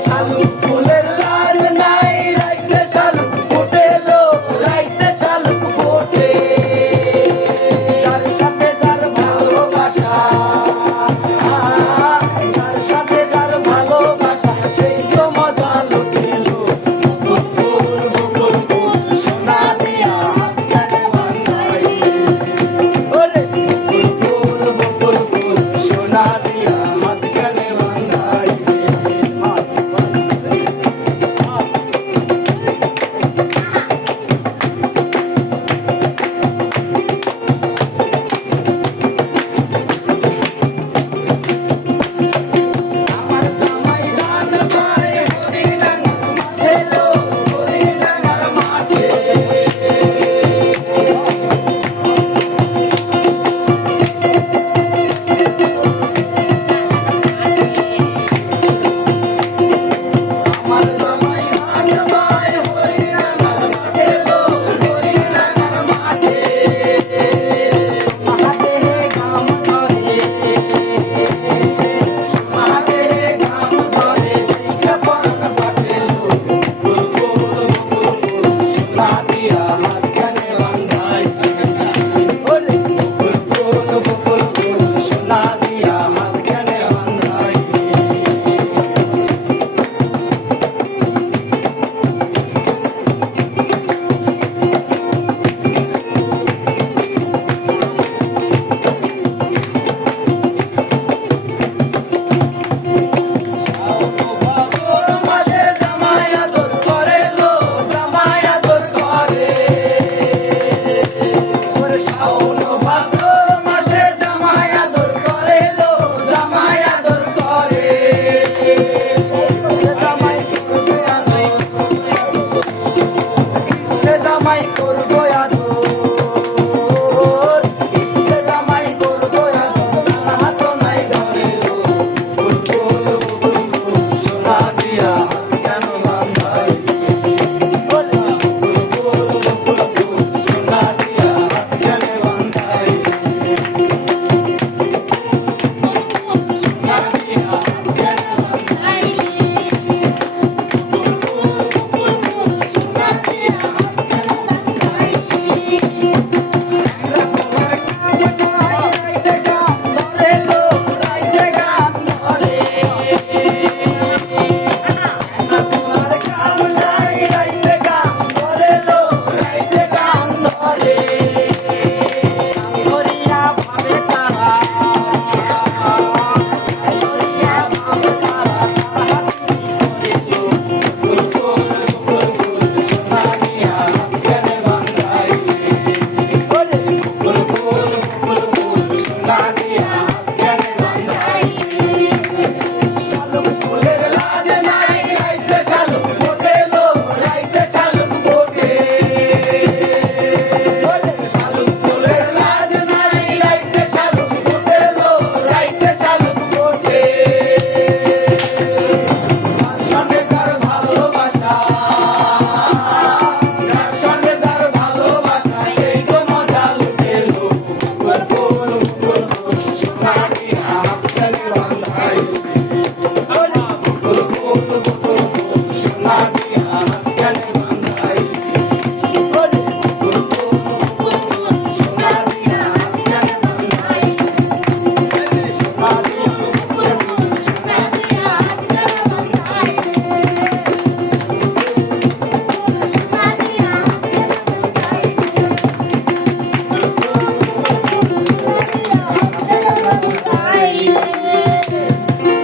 স্বামী